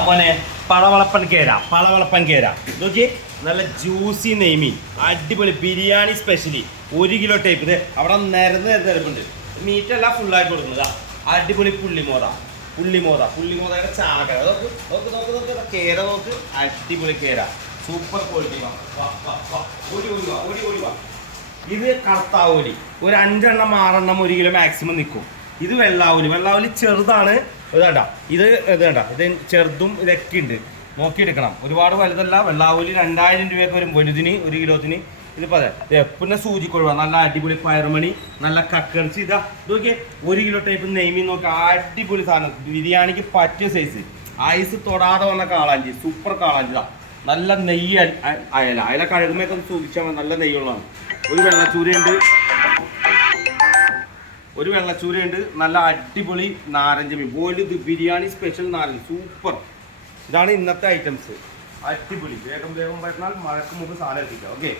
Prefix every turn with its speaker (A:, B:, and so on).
A: മോനെ പളവളപ്പൻ കേര പളവളപ്പൻ കേര. നോക്കി നല്ല ജ്യൂസി നെയ്മീൻ അടിപൊളി ബിരിയാണി സ്പെഷ്യലി ഒരു കിലോ ടൈപ്പ് ഇത് അവിടെ നിരന്ന് നിരന്ന് നിരപ്പുണ്ട് മീറ്റ് അല്ല ഫുള്ളായിട്ട് കൊടുക്കുന്നതാ. അടിപൊളി പുള്ളിമോത പുള്ളിമോത പുള്ളിമോതയുടെ ചാകര. നോക്ക് നോക്ക് നോക്ക് നോക്ക് കേര നോക്ക്. അടിപൊളി കേര. സൂപ്പർ ക്വാളിറ്റി ഇത് കറുത്താവൂലി ഒരു അഞ്ചെണ്ണം ആറെണ്ണം ഒരു കിലോ മാക്സിമം നിൽക്കും. ഇത് വെള്ളാവൂലി. വെള്ളാവൂലി ചെറുതാണ്. ഇതാണ്ട ഇത് ഇതാണ്ട ഇത് ചെറുതും ഇതൊക്കെ ഉണ്ട്. നോക്കിയെടുക്കണം. ഒരുപാട് വലുതല്ല. വെള്ളാവൂലി രണ്ടായിരം രൂപയൊക്കെ വരും. വലുതിന് ഒരു കിലോത്തിന്. ഇതിപ്പോ അതെ. പിന്നെ സൂചിക്കൊഴുവ നല്ല അടിപൊളി പയർമണി നല്ല കക്കറിച്ച് ഇതാ ഇത് നോക്കിയേ ഒരു കിലോ ടൈപ്പ് നെയ്മി നോക്കി. അടിപൊളി സാധനം. ബിരിയാണിക്ക് പറ്റിയ സൈസ് ഐസ് തൊടാതെ വന്ന കാളാഞ്ചി. സൂപ്പർ കാളാഞ്ചി. ഇതാ നല്ല നെയ്യ് അയല. അയല കഴുകുമ്പോഴൊക്കെ സൂചിച്ചാൽ നല്ല നെയ്യുള്ളതാണ്. ഒരു വെള്ളച്ചൂരയുണ്ട്. ഒരു വെള്ളച്ചൂരയുണ്ട്. നല്ല അടിപൊളി നാരഞ്ച മീൻ. വലുത് ബിരിയാണി സ്പെഷ്യൽ നാരഞ്ച് സൂപ്പർ ഇതാണ് ഇന്നത്തെ ഐറ്റംസ് അടിപൊളി. വേഗം വേഗം വരുന്നാൽ മഴക്ക് മുമ്പ് സാധനം എത്തിക്കാം. ഓക്കെ